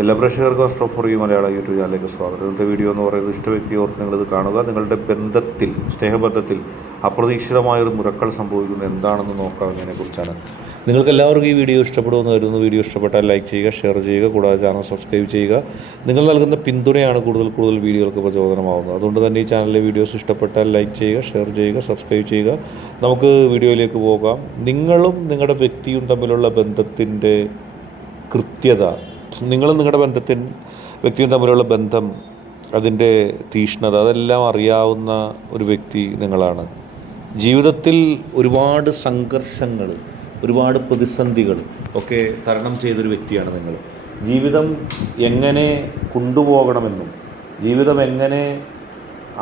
എല്ലാ പ്രേക്ഷകർക്കും astro for you Malayalam YouTube ചാനലിലേക്ക് സ്വാഗതം. ഇന്നത്തെ വീഡിയോ എന്ന് പറയുന്നത് ഇഷ്ട വ്യക്തി ഓർത്ത് നിങ്ങളിത് കാണുക. നിങ്ങളുടെ ബന്ധത്തിൽ, സ്നേഹബന്ധത്തിൽ അപ്രതീക്ഷിതമായൊരു മുരക്കൾ സംഭവിക്കുന്നത് എന്താണെന്ന് നോക്കാം എന്നതിനെക്കുറിച്ചാണ്. നിങ്ങൾക്ക് എല്ലാവർക്കും ഈ വീഡിയോ ഇഷ്ടപ്പെടുമെന്ന് കരുതുന്നു. വീഡിയോ ഇഷ്ടപ്പെട്ടാൽ ലൈക്ക് ചെയ്യുക, ഷെയർ ചെയ്യുക, കൂടാതെ ചാനൽ സബ്സ്ക്രൈബ് ചെയ്യുക. നിങ്ങൾ നൽകുന്ന പിന്തുണയാണ് കൂടുതൽ വീഡിയോകൾക്ക് പ്രചോദനമാകുന്നത്. അതുകൊണ്ട് തന്നെ ഈ ചാനലിലെ വീഡിയോസ് ഇഷ്ടപ്പെട്ടാൽ ലൈക്ക് ചെയ്യുക, ഷെയർ ചെയ്യുക, സബ്സ്ക്രൈബ് ചെയ്യുക. നമുക്ക് വീഡിയോയിലേക്ക് പോകാം. നിങ്ങളും നിങ്ങളുടെ വ്യക്തിയും തമ്മിലുള്ള ബന്ധത്തിൻ്റെ കൃത്യത, നിങ്ങളും നിങ്ങളുടെ വ്യക്തിയും തമ്മിലുള്ള ബന്ധം, അതിൻ്റെ തീഷ്ണത, അതെല്ലാം അറിയാവുന്ന ഒരു വ്യക്തി നിങ്ങളാണ്. ജീവിതത്തിൽ ഒരുപാട് സംഘർഷങ്ങൾ, ഒരുപാട് പ്രതിസന്ധികൾ ഒക്കെ തരണം ചെയ്തൊരു വ്യക്തിയാണ് നിങ്ങൾ. ജീവിതം എങ്ങനെ കൊണ്ടുപോകണമെന്നും ജീവിതം എങ്ങനെ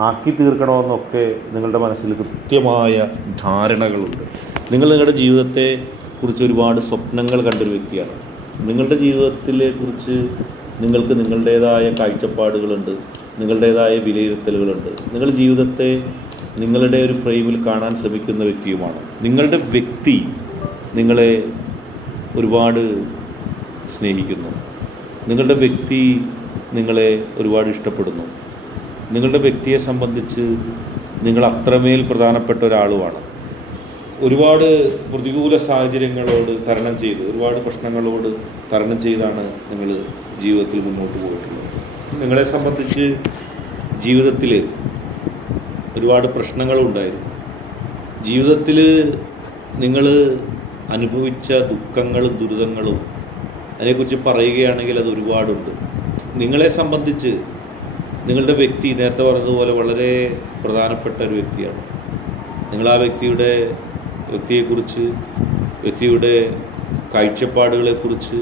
ആക്കി തീർക്കണമെന്നൊക്കെ നിങ്ങളുടെ മനസ്സിൽ കൃത്യമായ ധാരണകളുണ്ട്. നിങ്ങൾ നിങ്ങളുടെ ജീവിതത്തെ കുറിച്ച് ഒരുപാട് സ്വപ്നങ്ങൾ കണ്ടൊരു വ്യക്തിയാണ്. നിങ്ങളുടെ ജീവിതത്തിലെ കുറിച്ച് നിങ്ങൾക്ക് നിങ്ങളുടേതായ കാഴ്ചപ്പാടുകളുണ്ട്, നിങ്ങളുടേതായ വിലയിരുത്തലുകളുണ്ട്. നിങ്ങൾ ജീവിതത്തെ നിങ്ങളുടെ ഒരു ഫ്രെയിമിൽ കാണാൻ ശ്രമിക്കുന്ന വ്യക്തിയുമാണ്. നിങ്ങളുടെ വ്യക്തി നിങ്ങളെ ഒരുപാട് സ്നേഹിക്കുന്നു. നിങ്ങളുടെ വ്യക്തി നിങ്ങളെ ഒരുപാട് ഇഷ്ടപ്പെടുന്നു. നിങ്ങളുടെ വ്യക്തിയെ സംബന്ധിച്ച് നിങ്ങൾ അത്രമേൽ പ്രധാനപ്പെട്ട ഒരാളുമാണ്. ഒരുപാട് പ്രതികൂല സാഹചര്യങ്ങളോട് തരണം ചെയ്ത്, ഒരുപാട് പ്രശ്നങ്ങളോട് തരണം ചെയ്താണ് നിങ്ങൾ ജീവിതത്തിൽ മുന്നോട്ട് പോയിട്ടുള്ളത്. നിങ്ങളെ സംബന്ധിച്ച് ജീവിതത്തിൽ ഒരുപാട് പ്രശ്നങ്ങളുണ്ടായിരുന്നു. ജീവിതത്തിൽ നിങ്ങൾ അനുഭവിച്ച ദുഃഖങ്ങളും ദുരിതങ്ങളും അതിനെക്കുറിച്ച് പറയുകയാണെങ്കിൽ അത് ഒരുപാടുണ്ട്. നിങ്ങളെ സംബന്ധിച്ച് നിങ്ങളുടെ വ്യക്തി നേരത്തെ പറഞ്ഞതുപോലെ വളരെ പ്രധാനപ്പെട്ട ഒരു വ്യക്തിയാണ്. നിങ്ങൾ ആ വ്യക്തിയെക്കുറിച്ച്, വ്യക്തിയുടെ കാഴ്ചപ്പാടുകളെക്കുറിച്ച്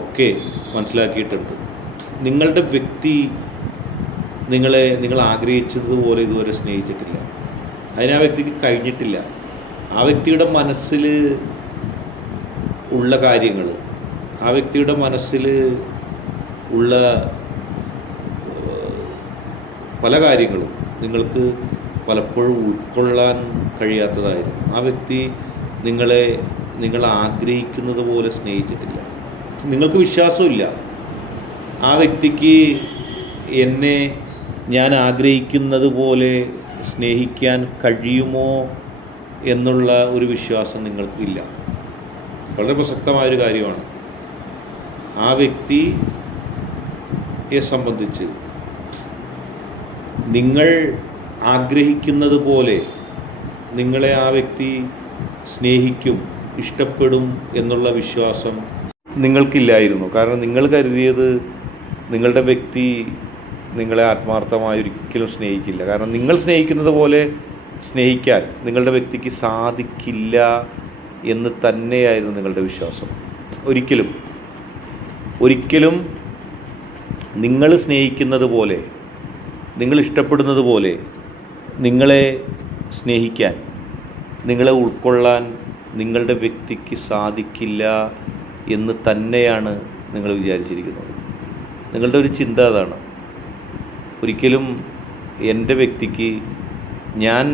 ഒക്കെ മനസ്സിലാക്കിയിട്ടുണ്ട്. നിങ്ങളുടെ വ്യക്തി നിങ്ങൾ ആഗ്രഹിച്ചതുപോലെ ഇതുവരെ സ്നേഹിച്ചിട്ടില്ല. അതിന് ആ വ്യക്തിക്ക് കഴിഞ്ഞിട്ടില്ല. ആ വ്യക്തിയുടെ മനസ്സിൽ ഉള്ള കാര്യങ്ങൾ, ആ വ്യക്തിയുടെ മനസ്സിൽ ഉള്ള പല കാര്യങ്ങളും നിങ്ങൾക്ക് പലപ്പോഴും ഉൾക്കൊള്ളാൻ കഴിയാത്തതായിരുന്നു. ആ വ്യക്തി നിങ്ങൾ ആഗ്രഹിക്കുന്നത് പോലെ സ്നേഹിച്ചിട്ടില്ല. നിങ്ങൾക്ക് വിശ്വാസമില്ല ആ വ്യക്തിക്ക് എന്നെ ഞാൻ ആഗ്രഹിക്കുന്നത് പോലെ സ്നേഹിക്കാൻ കഴിയുമോ എന്നുള്ള ഒരു വിശ്വാസം നിങ്ങൾക്കില്ല. വളരെ പ്രസക്തമായൊരു കാര്യമാണ്. ആ വ്യക്തിയെ സംബന്ധിച്ച് നിങ്ങൾ ആഗ്രഹിക്കുന്നത് പോലെ നിങ്ങളെ ആ വ്യക്തി സ്നേഹിക്കും, ഇഷ്ടപ്പെടും എന്നുള്ള വിശ്വാസം നിങ്ങൾക്കില്ലായിരുന്നു. കാരണം നിങ്ങൾ കരുതിയത് നിങ്ങളുടെ വ്യക്തി നിങ്ങളെ ആത്മാർത്ഥമായി ഒരിക്കലും സ്നേഹിക്കില്ല. കാരണം നിങ്ങൾ സ്നേഹിക്കുന്നത് പോലെ സ്നേഹിക്കാൻ നിങ്ങളുടെ വ്യക്തിക്ക് സാധിക്കില്ല എന്ന് തന്നെയായിരുന്നു നിങ്ങളുടെ വിശ്വാസം. ഒരിക്കലും നിങ്ങൾ സ്നേഹിക്കുന്നത് പോലെ, നിങ്ങൾ ഇഷ്ടപ്പെടുന്നത് പോലെ നിങ്ങളെ സ്നേഹിക്കാൻ, നിങ്ങളെ ഉൾക്കൊള്ളാൻ നിങ്ങളുടെ വ്യക്തിക്ക് സാധിക്കില്ല എന്ന് തന്നെയാണ് നിങ്ങൾ വിചാരിച്ചിരിക്കുന്നത്. നിങ്ങളുടെ ഒരു ചിന്ത അതാണ്. ഒരിക്കലും എൻ്റെ വ്യക്തിക്ക് ഞാൻ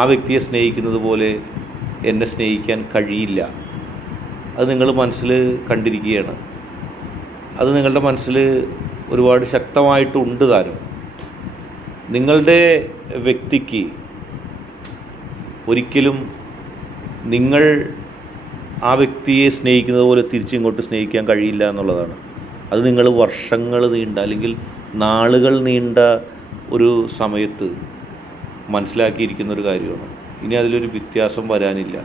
ആ വ്യക്തിയെ സ്നേഹിക്കുന്നത് പോലെ എന്നെ സ്നേഹിക്കാൻ കഴിയില്ല. അത് നിങ്ങൾ മനസ്സിൽ കണ്ടിരിക്കുകയാണ്. അത് നിങ്ങളുടെ മനസ്സിൽ ഒരുപാട് ശക്തമായിട്ടുണ്ട് താനും. നിങ്ങളുടെ വ്യക്തിക്ക് ഒരിക്കലും നിങ്ങൾ ആ വ്യക്തിയെ സ്നേഹിക്കുന്നത് പോലെ തിരിച്ചിങ്ങോട്ട് സ്നേഹിക്കാൻ കഴിയില്ല എന്നുള്ളതാണ്. അത് നിങ്ങൾ വർഷങ്ങൾ നീണ്ട, അല്ലെങ്കിൽ നാളുകൾ നീണ്ട ഒരു സമയത്ത് മനസ്സിലാക്കിയിരിക്കുന്ന ഒരു കാര്യമാണ്. ഇനി അതിലൊരു വ്യത്യാസം വരാനില്ല.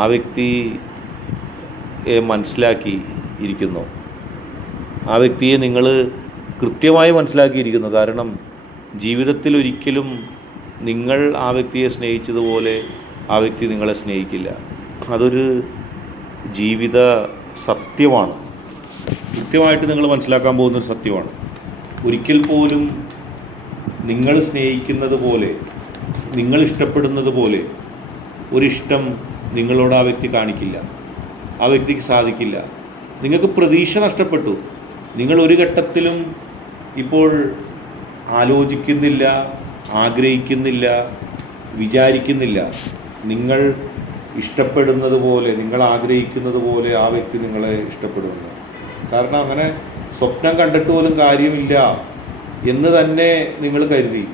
ആ വ്യക്തിയെ മനസ്സിലാക്കി ഇരിക്കുന്നു. ആ വ്യക്തിയെ നിങ്ങൾ കൃത്യമായി മനസ്സിലാക്കിയിരിക്കുന്നു. കാരണം ജീവിതത്തിൽ ഒരിക്കലും നിങ്ങൾ ആ വ്യക്തിയെ സ്നേഹിച്ചതുപോലെ ആ വ്യക്തി നിങ്ങളെ സ്നേഹിക്കില്ല. അതൊരു ജീവിത സത്യമാണ്. കൃത്യമായിട്ട് നിങ്ങൾ മനസ്സിലാക്കാൻ പോകുന്നൊരു സത്യമാണ്. ഒരിക്കൽ പോലും നിങ്ങൾ സ്നേഹിക്കുന്നത് പോലെ, നിങ്ങൾ ഇഷ്ടപ്പെടുന്നത് പോലെ ഒരിഷ്ടം നിങ്ങളോട് ആ വ്യക്തി കാണിക്കില്ല. ആ വ്യക്തിക്ക് സാധിക്കില്ല. നിങ്ങൾക്ക് പ്രതീക്ഷ നഷ്ടപ്പെട്ടു. നിങ്ങൾ ഒരു ഘട്ടത്തിലും ഇപ്പോൾ ആലോചിക്കുന്നില്ല, ആഗ്രഹിക്കുന്നില്ല, വിചാരിക്കുന്നില്ല. നിങ്ങൾ ഇഷ്ടപ്പെടുന്നത് പോലെ, നിങ്ങൾ ആഗ്രഹിക്കുന്നത് പോലെ ആ വ്യക്തി നിങ്ങളെ ഇഷ്ടപ്പെടുന്നു. കാരണം അങ്ങനെ സ്വപ്നം കണ്ടിട്ട് പോലും കാര്യമില്ല എന്ന് തന്നെ നിങ്ങൾ കരുതി.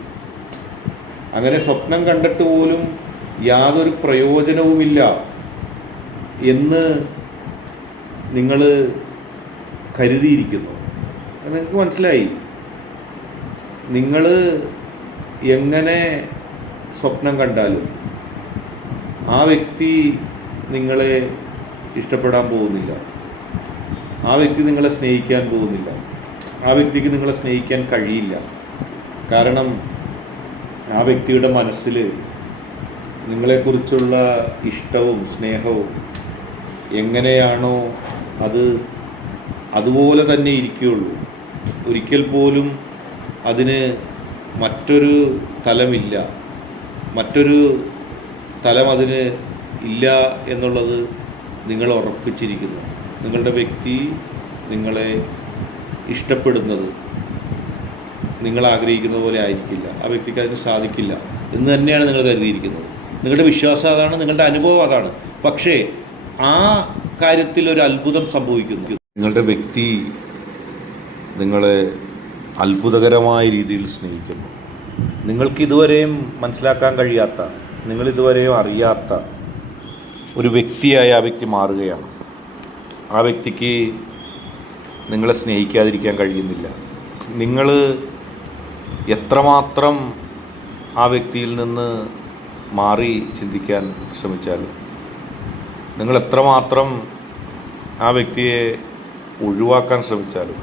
അങ്ങനെ സ്വപ്നം കണ്ടിട്ട് പോലും യാതൊരു പ്രയോജനവുമില്ല എന്ന് നിങ്ങൾ കരുതിയിരിക്കുന്നു. നിങ്ങൾക്ക് മനസ്സിലായി. നിങ്ങൾ എങ്ങനെ സ്വപ്നം കണ്ടാലും ആ വ്യക്തി നിങ്ങളെ ഇഷ്ടപ്പെടാൻ പോകുന്നില്ല, ആ വ്യക്തി നിങ്ങളെ സ്നേഹിക്കാൻ പോകുന്നില്ല, ആ വ്യക്തിക്ക് നിങ്ങളെ സ്നേഹിക്കാൻ കഴിയില്ല. കാരണം ആ വ്യക്തിയുടെ മനസ്സിൽ നിങ്ങളെക്കുറിച്ചുള്ള ഇഷ്ടവും സ്നേഹവും എങ്ങനെയാണോ അത് അതുപോലെ തന്നെ ഇരിക്കുകയുള്ളൂ. ഒരിക്കൽ പോലും അതിന് മറ്റൊരു തലമില്ല, മറ്റൊരു തലം അതിന് ഇല്ല എന്നുള്ളത് നിങ്ങൾ ഉറപ്പിച്ചിരിക്കുന്നു. നിങ്ങളുടെ വ്യക്തി നിങ്ങളെ ഇഷ്ടപ്പെടുന്നത് നിങ്ങൾ ആഗ്രഹിക്കുന്ന പോലെ ആയിരിക്കില്ല, ആ വ്യക്തിക്ക് അതിന് സാധിക്കില്ല എന്ന് തന്നെയാണ് നിങ്ങൾ കരുതിയിരിക്കുന്നത്. നിങ്ങളുടെ വിശ്വാസം അതാണ്, നിങ്ങളുടെ അനുഭവം അതാണ്. പക്ഷേ ആ കാര്യത്തിൽ ഒരു അത്ഭുതം സംഭവിക്കുന്നു. നിങ്ങളുടെ വ്യക്തി നിങ്ങളെ അത്ഭുതകരമായ രീതിയിൽ സ്നേഹിക്കുന്നു. നിങ്ങൾക്ക് ഇതുവരെയും മനസ്സിലാക്കാൻ കഴിയാത്ത, നിങ്ങളിതുവരെയും അറിയാത്ത ഒരു വ്യക്തിയായി ആ വ്യക്തി മാറുകയാണ്. ആ വ്യക്തിക്ക് നിങ്ങളെ സ്നേഹിക്കാതിരിക്കാൻ കഴിയുന്നില്ല. നിങ്ങൾ എത്രമാത്രം ആ വ്യക്തിയിൽ നിന്ന് മാറി ചിന്തിക്കാൻ ശ്രമിച്ചാലും, നിങ്ങൾ എത്രമാത്രം ആ വ്യക്തിയെ ഒഴിവാക്കാൻ ശ്രമിച്ചാലും,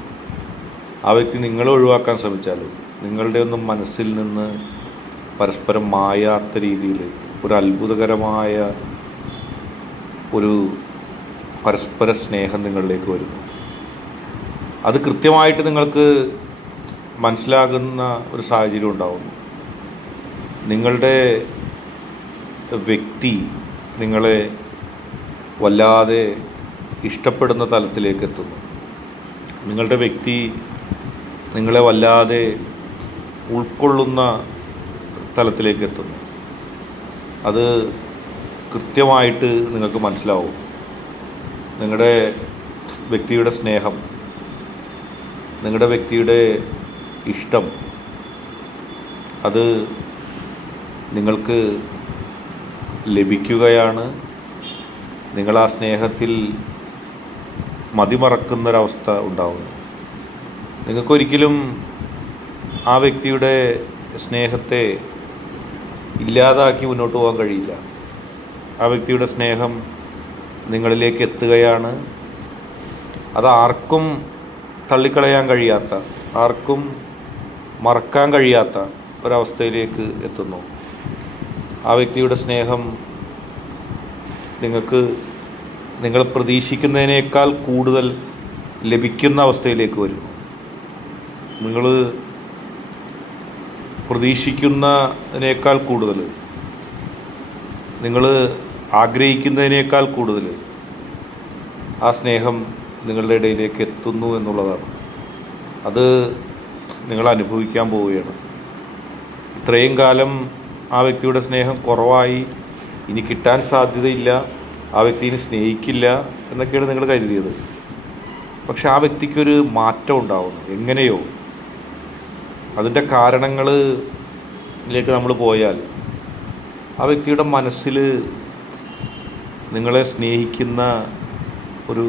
ആ വ്യക്തി നിങ്ങളെ ഒഴിവാക്കാൻ ശ്രമിച്ചാലും, നിങ്ങളുടെ ഒന്നും മനസ്സിൽ നിന്ന് പരസ്പരം മായാത്ത രീതിയിൽ ഒരു അത്ഭുതകരമായ ഒരു പരസ്പര സ്നേഹം നിങ്ങളിലേക്ക് വരുന്നു. അത് കൃത്യമായിട്ട് നിങ്ങൾക്ക് മനസ്സിലാകുന്ന ഒരു സാഹചര്യം ഉണ്ടാകുന്നു. നിങ്ങളുടെ വ്യക്തി നിങ്ങളെ വല്ലാതെ ഇഷ്ടപ്പെടുന്ന തലത്തിലേക്ക് എത്തുന്നു. നിങ്ങളുടെ വ്യക്തി നിങ്ങളെ വല്ലാതെ ഉൾക്കൊള്ളുന്ന തലത്തിലേക്ക് എത്തുന്നു. അത് കൃത്യമായിട്ട് നിങ്ങൾക്ക് മനസ്സിലാവും. നിങ്ങളുടെ വ്യക്തിയുടെ സ്നേഹം, നിങ്ങളുടെ വ്യക്തിയുടെ ഇഷ്ടം, അത് നിങ്ങൾക്ക് ലഭിക്കുകയാണ്. നിങ്ങൾ ആ സ്നേഹത്തിൽ മതിമറക്കുന്നൊരവസ്ഥ ഉണ്ടാവുന്നു. നിങ്ങൾക്കൊരിക്കലും ആ വ്യക്തിയുടെ സ്നേഹത്തെ ഇല്ലാതാക്കി മുന്നോട്ട് പോകാൻ കഴിയില്ല. ആ വ്യക്തിയുടെ സ്നേഹം നിങ്ങളിലേക്ക് എത്തുകയാണ്. അത് ആർക്കും തള്ളിക്കളയാൻ കഴിയാത്ത, ആർക്കും മറക്കാൻ കഴിയാത്ത ഒരവസ്ഥയിലേക്ക് എത്തുന്നു. ആ വ്യക്തിയുടെ സ്നേഹം നിങ്ങൾക്ക് നിങ്ങൾ പ്രതീക്ഷിക്കുന്നതിനേക്കാൾ കൂടുതൽ ലഭിക്കുന്ന അവസ്ഥയിലേക്ക് വരും. നിങ്ങൾ പ്രതീക്ഷിക്കുന്നതിനേക്കാൾ കൂടുതൽ, നിങ്ങൾ ആഗ്രഹിക്കുന്നതിനേക്കാൾ കൂടുതൽ ആ സ്നേഹം നിങ്ങളുടെ ഇടയിലേക്ക് എത്തുന്നു എന്നുള്ളതാണ്. അത് നിങ്ങൾ അനുഭവിക്കാൻ പോവുകയാണ്. ഇത്രയും കാലം ആ വ്യക്തിയുടെ സ്നേഹം കുറവായി, ഇനി കിട്ടാൻ സാധ്യതയില്ല, ആ വ്യക്തിയെ സ്നേഹിക്കില്ല എന്നൊക്കെയാണ് നിങ്ങൾ കരുതിയത്. പക്ഷെ ആ വ്യക്തിക്കൊരു മാറ്റം ഉണ്ടാവുന്നു എങ്ങനെയോ. അതിൻ്റെ കാരണങ്ങളിലേക്ക് നമ്മൾ പോയാൽ, ആ വ്യക്തിയുടെ മനസ്സിൽ നിങ്ങളെ സ്നേഹിക്കുന്ന ഒരു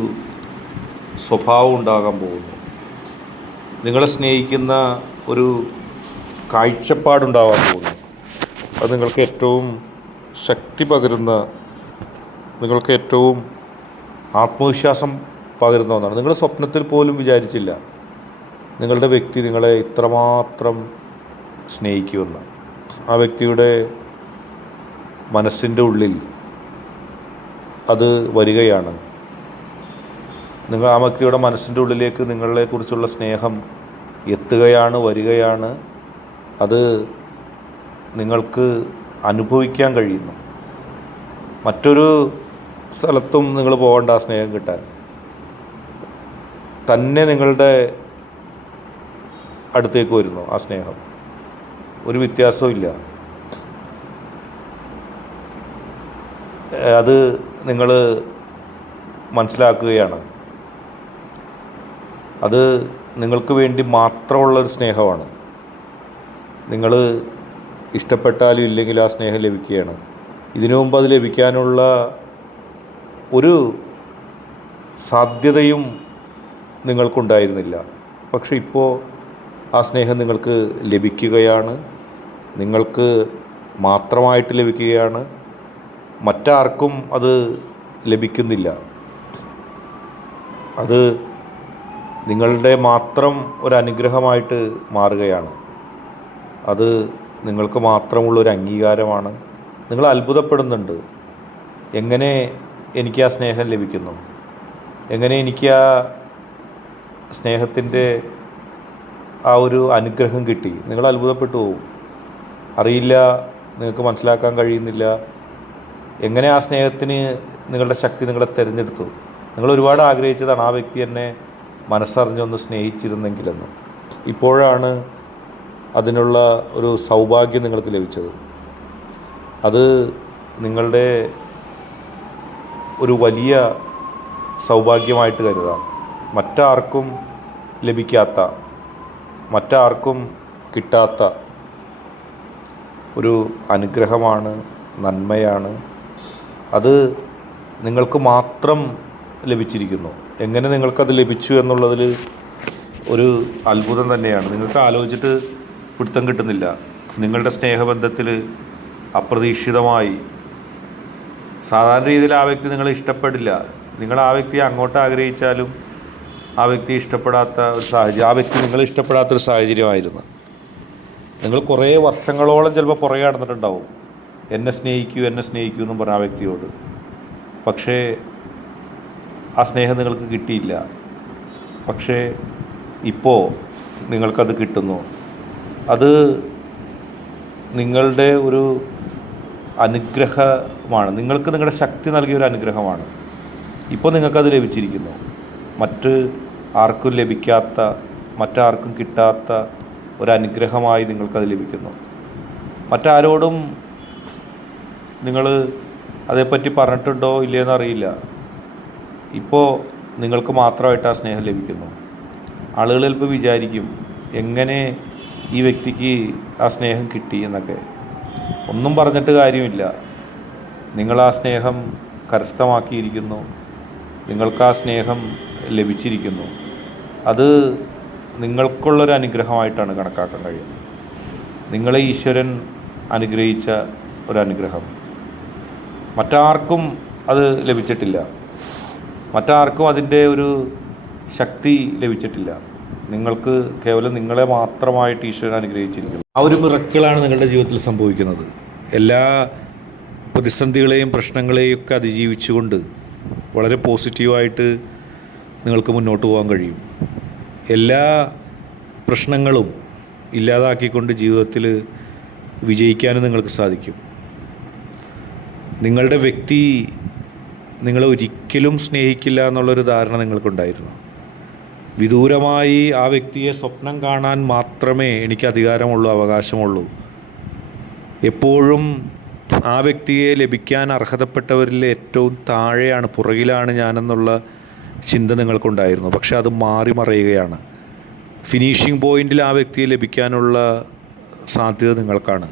സ്വഭാവം ഉണ്ടാകാൻ പോകുന്നു. നിങ്ങളെ സ്നേഹിക്കുന്ന ഒരു കാഴ്ചപ്പാടുണ്ടാകാൻ പോകുന്നു. അത് നിങ്ങൾക്ക് ഏറ്റവും ശക്തി പകരുന്ന, നിങ്ങൾക്ക് ഏറ്റവും ആത്മവിശ്വാസം പകരുന്ന ഒന്നാണ്. നിങ്ങൾ സ്വപ്നത്തിൽ പോലും വിചാരിച്ചില്ല നിങ്ങളുടെ വ്യക്തി നിങ്ങളെ ഇത്രമാത്രം സ്നേഹിക്കുമെന്ന്. ആ വ്യക്തിയുടെ മനസ്സിൻ്റെ ഉള്ളിൽ അത് വരികയാണ്. നിങ്ങൾ ആ വ്യക്തിയുടെ മനസ്സിൻ്റെ ഉള്ളിലേക്ക് നിങ്ങളെക്കുറിച്ചുള്ള സ്നേഹം എത്തുകയാണ്, വരികയാണ്. അത് നിങ്ങൾക്ക് അനുഭവിക്കാൻ കഴിയുന്നു. മറ്റൊരു സ്ഥലത്തും നിങ്ങൾ പോകേണ്ട ആ സ്നേഹം കിട്ടാൻ. തന്നെ നിങ്ങളുടെ അടുത്തേക്ക് വരുന്നു ആ സ്നേഹം. ഒരു വ്യത്യാസവും ഇല്ല. അത് നിങ്ങൾ മനസ്സിലാക്കുകയാണ്. അത് നിങ്ങൾക്ക് വേണ്ടി മാത്രമുള്ളൊരു സ്നേഹമാണ്. നിങ്ങൾ ഇഷ്ടപ്പെട്ടാലും ഇല്ലെങ്കിലും ആ സ്നേഹം ലഭിക്കുകയാണ്. ഇതിനു മുമ്പ് അത് ലഭിക്കാനുള്ള ഒരു സാധ്യതയും നിങ്ങൾക്കുണ്ടായിരുന്നില്ല. പക്ഷെ ഇപ്പോൾ ആ സ്നേഹം നിങ്ങൾക്ക് ലഭിക്കുകയാണ്. നിങ്ങൾക്ക് മാത്രമായിട്ട് ലഭിക്കുകയാണ്. മറ്റാർക്കും അത് ലഭിക്കുന്നില്ല. അത് നിങ്ങളുടെ മാത്രം ഒരു അനുഗ്രഹമായിട്ട് മാറുകയാണ്. അത് നിങ്ങൾക്ക് മാത്രമുള്ളൊരു അംഗീകാരമാണ്. നിങ്ങൾ അത്ഭുതപ്പെടുന്നുണ്ട്, എങ്ങനെ എനിക്ക് ആ സ്നേഹം ലഭിക്കുന്നു, എങ്ങനെ എനിക്ക് ആ സ്നേഹത്തിൻ്റെ ആ ഒരു അനുഗ്രഹം കിട്ടി. നിങ്ങൾ അത്ഭുതപ്പെട്ടു പോകും. അറിയില്ല, നിങ്ങൾക്ക് മനസ്സിലാക്കാൻ കഴിയുന്നില്ല എങ്ങനെ ആ സ്നേഹത്തിന് നിങ്ങളുടെ ശക്തി നിങ്ങളെ തിരഞ്ഞെടുത്തു. നിങ്ങൾ ഒരുപാട് ആഗ്രഹിച്ചതാണ് ആ വ്യക്തി എന്നെ മനസ്സറിഞ്ഞൊന്ന് സ്നേഹിച്ചിരുന്നെങ്കിലെന്ന്. ഇപ്പോഴാണ് അതിനുള്ള ഒരു സൗഭാഗ്യം നിങ്ങൾക്ക് ലഭിച്ചത്. അത് നിങ്ങളുടെ ഒരു വലിയ സൗഭാഗ്യമായിട്ട് കരുതാം. മറ്റാർക്കും ലഭിക്കാത്ത, മറ്റാർക്കും കിട്ടാത്ത ഒരു അനുഗ്രഹമാണ്, നന്മയാണ്. അത് നിങ്ങൾക്ക് മാത്രം ലഭിച്ചിരിക്കുന്നു. എങ്ങനെ നിങ്ങൾക്കത് ലഭിച്ചു എന്നുള്ളതിൽ ഒരു അത്ഭുതം തന്നെയാണ്. നിങ്ങൾക്ക് ആലോചിച്ചിട്ട് പിടുത്തം കിട്ടുന്നില്ല. നിങ്ങളുടെ സ്നേഹബന്ധത്തിൽ അപ്രതീക്ഷിതമായി, സാധാരണ രീതിയിൽ ആ വ്യക്തി നിങ്ങളെ ഇഷ്ടപ്പെടില്ല. നിങ്ങൾ ആ വ്യക്തിയെ അങ്ങോട്ട് ആഗ്രഹിച്ചാലും ആ വ്യക്തി ഇഷ്ടപ്പെടാത്ത ഒരു സാഹചര്യം, ആ വ്യക്തി നിങ്ങളെ ഇഷ്ടപ്പെടാത്തൊരു സാഹചര്യമായിരുന്നു. നിങ്ങൾ കുറേ വർഷങ്ങളോളം ചിലപ്പോൾ പുറകെ നടന്നിട്ടുണ്ടാവും, എന്നെ സ്നേഹിക്കൂ എന്നെ സ്നേഹിക്കൂ എന്നും പറഞ്ഞ ആ വ്യക്തിയോട്. പക്ഷേ ആ സ്നേഹം നിങ്ങൾക്ക് കിട്ടിയില്ല. പക്ഷേ ഇപ്പോൾ നിങ്ങൾക്കത് കിട്ടുന്നു. അത് നിങ്ങളുടെ ഒരു അനുഗ്രഹമാണ്. നിങ്ങൾക്ക് നിങ്ങളുടെ ശക്തി നൽകിയൊരു അനുഗ്രഹമാണ്. ഇപ്പോൾ നിങ്ങൾക്കത് ലഭിച്ചിരിക്കുന്നു. മറ്റ് ആർക്കും ലഭിക്കാത്ത, മറ്റാർക്കും കിട്ടാത്ത ഒരനുഗ്രഹമായി നിങ്ങൾക്കത് ലഭിക്കുന്നു. മറ്റാരോടും നിങ്ങൾ അതേപ്പറ്റി പറഞ്ഞിട്ടുണ്ടോ ഇല്ലയെന്ന് അറിയില്ല. ഇപ്പോൾ നിങ്ങൾക്ക് മാത്രമായിട്ട് ആ സ്നേഹം ലഭിക്കുന്നു. ആളുകൾ ചിലപ്പോൾ വിചാരിക്കും, എങ്ങനെ ഈ വ്യക്തിക്ക് ആ സ്നേഹം കിട്ടി എന്നൊക്കെ. ഒന്നും പറഞ്ഞിട്ട് കാര്യമില്ല. നിങ്ങൾ ആ സ്നേഹം കരസ്ഥമാക്കിയിരിക്കുന്നു. നിങ്ങൾക്ക് ആ സ്നേഹം ലഭിച്ചിരിക്കുന്നു. അത് നിങ്ങൾക്കുള്ളൊരു അനുഗ്രഹമായിട്ടാണ് കണക്കാക്കാൻ കഴിയുന്നത്. നിങ്ങളെ ഈശ്വരൻ അനുഗ്രഹിച്ച ഒരനുഗ്രഹം. മറ്റാർക്കും അത് ലഭിച്ചിട്ടില്ല. മറ്റാർക്കും അതിൻ്റെ ഒരു ശക്തി ലഭിച്ചിട്ടില്ല. നിങ്ങൾക്ക് കേവലം നിങ്ങളെ മാത്രമായിട്ട് ഈശ്വരൻ അനുഗ്രഹിച്ചിരിക്കുന്നു. ആ ഒരു മിറക്കിളാണ് നിങ്ങളുടെ ജീവിതത്തിൽ സംഭവിക്കുന്നത്. എല്ലാ പ്രതിസന്ധികളെയും പ്രശ്നങ്ങളെയും ഒക്കെ അതിജീവിച്ചുകൊണ്ട് വളരെ പോസിറ്റീവായിട്ട് നിങ്ങൾക്ക് മുന്നോട്ട് പോകാൻ കഴിയും. എല്ലാ പ്രശ്നങ്ങളും ഇല്ലാതാക്കിക്കൊണ്ട് ജീവിതത്തിൽ വിജയിക്കാനും നിങ്ങൾക്ക് സാധിക്കും. നിങ്ങളുടെ വ്യക്തി നിങ്ങളെ ഒരിക്കലും സ്നേഹിക്കില്ല എന്നുള്ളൊരു ധാരണ നിങ്ങൾക്കുണ്ടായിരുന്നു. വിദൂരമായി ആ വ്യക്തിയെ സ്വപ്നം കാണാൻ മാത്രമേ എനിക്ക് അധികാരമുള്ളൂ, അവകാശമുള്ളൂ. എപ്പോഴും ആ വ്യക്തിയെ ലഭിക്കാൻ അർഹതപ്പെട്ടവരിൽ ഏറ്റവും താഴെയാണ്, പുറകിലാണ് ഞാനെന്നുള്ള ചിന്ത നിങ്ങൾക്കുണ്ടായിരുന്നു. പക്ഷെ അത് മാറി മറയുകയാണ്. ഫിനിഷിംഗ് പോയിന്റിൽ ആ വ്യക്തിയെ ലഭിക്കാനുള്ള സാധ്യത നിങ്ങൾക്കാണ്.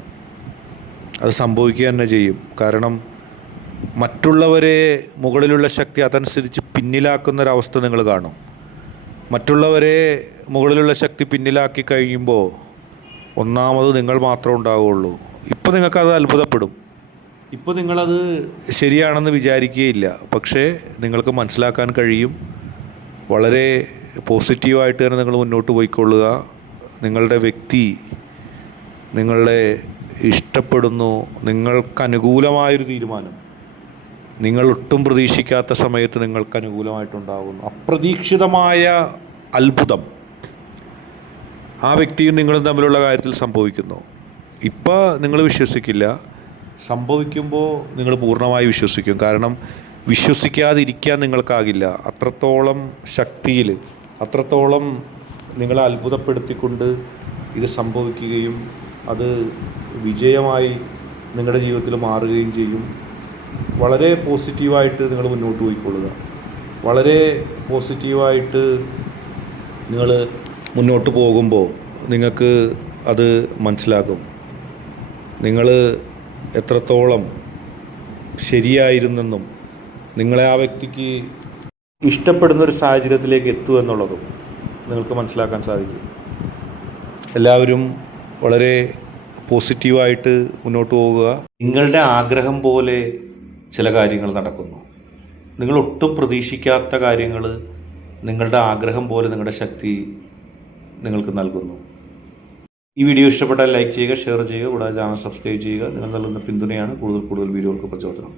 അത് സംഭവിക്കുക തന്നെ ചെയ്യും. കാരണം മറ്റുള്ളവരെ മുകളിലുള്ള ശക്തി അതനുസരിച്ച് പിന്നിലാക്കുന്നൊരവസ്ഥ നിങ്ങൾ കാണും. മറ്റുള്ളവരെ മുകളിലുള്ള ശക്തി പിന്നിലാക്കി കഴിയുമ്പോൾ ഒന്നാമത് നിങ്ങൾ മാത്രമേ ഉണ്ടാവുകയുള്ളൂ. ഇപ്പോൾ നിങ്ങൾക്കത് അത്ഭുതപ്പെടും. ഇപ്പോൾ നിങ്ങളത് ശരിയാണെന്ന് വിചാരിക്കുകയില്ല. പക്ഷേ നിങ്ങൾക്ക് മനസ്സിലാക്കാൻ കഴിയും. വളരെ പോസിറ്റീവായിട്ട് തന്നെ നിങ്ങൾ മുന്നോട്ട് പോയിക്കൊള്ളുക. നിങ്ങളുടെ വ്യക്തി നിങ്ങളെ ഇഷ്ടപ്പെടുന്നു. നിങ്ങൾക്കനുകൂലമായൊരു തീരുമാനം നിങ്ങൾ ഒട്ടും പ്രതീക്ഷിക്കാത്ത സമയത്ത് നിങ്ങൾക്ക് അനുകൂലമായിട്ടുണ്ടാകുന്നു. അപ്രതീക്ഷിതമായ അത്ഭുതം ആ വ്യക്തിയും നിങ്ങളും തമ്മിലുള്ള കാര്യത്തിൽ സംഭവിക്കുന്നു. ഇപ്പോൾ നിങ്ങൾ വിശ്വസിക്കില്ല, സംഭവിക്കുമ്പോൾ നിങ്ങൾ പൂർണ്ണമായി വിശ്വസിക്കും. കാരണം വിശ്വസിക്കാതിരിക്കാൻ നിങ്ങൾക്കാകില്ല. അത്രത്തോളം ശക്തിയിൽ, അത്രത്തോളം നിങ്ങളെ അത്ഭുതപ്പെടുത്തിക്കൊണ്ട് ഇത് സംഭവിക്കുകയും അത് വിജയമായി നിങ്ങളുടെ ജീവിതത്തിൽ മാറുകയും ചെയ്യും. വളരെ പോസിറ്റീവായിട്ട് നിങ്ങൾ മുന്നോട്ട് പോയിക്കൊള്ളുക. വളരെ പോസിറ്റീവായിട്ട് നിങ്ങൾ മുന്നോട്ട് പോകുമ്പോൾ നിങ്ങൾക്ക് അത് മനസ്സിലാകും. നിങ്ങൾ എത്രത്തോളം ശരിയായിരുന്നെന്നും നിങ്ങളെ ആ വ്യക്തിക്ക് ഇഷ്ടപ്പെടുന്നൊരു സാഹചര്യത്തിലേക്ക് എത്തുമെന്നുള്ളതും നിങ്ങൾക്ക് മനസ്സിലാക്കാൻ സാധിക്കും. എല്ലാവരും വളരെ പോസിറ്റീവായിട്ട് മുന്നോട്ട് പോകുക. നിങ്ങളുടെ ആഗ്രഹം പോലെ ചില കാര്യങ്ങൾ നടക്കുന്നു. നിങ്ങൾ ഒട്ടും പ്രതീക്ഷിക്കാത്ത കാര്യങ്ങൾ നിങ്ങളുടെ ആഗ്രഹം പോലെ നിങ്ങളുടെ ശക്തി നിങ്ങൾക്ക് നൽകുന്നു. ഈ വീഡിയോ ഇഷ്ടപ്പെട്ടാൽ ലൈക്ക് ചെയ്യുക, ഷെയർ ചെയ്യുക, കൂടാതെ ചാനൽ സബ്സ്ക്രൈബ് ചെയ്യുക. നിങ്ങൾ നൽകുന്ന പിന്തുണയാണ് കൂടുതൽ വീഡിയോകൾക്ക് പ്രചോദനം.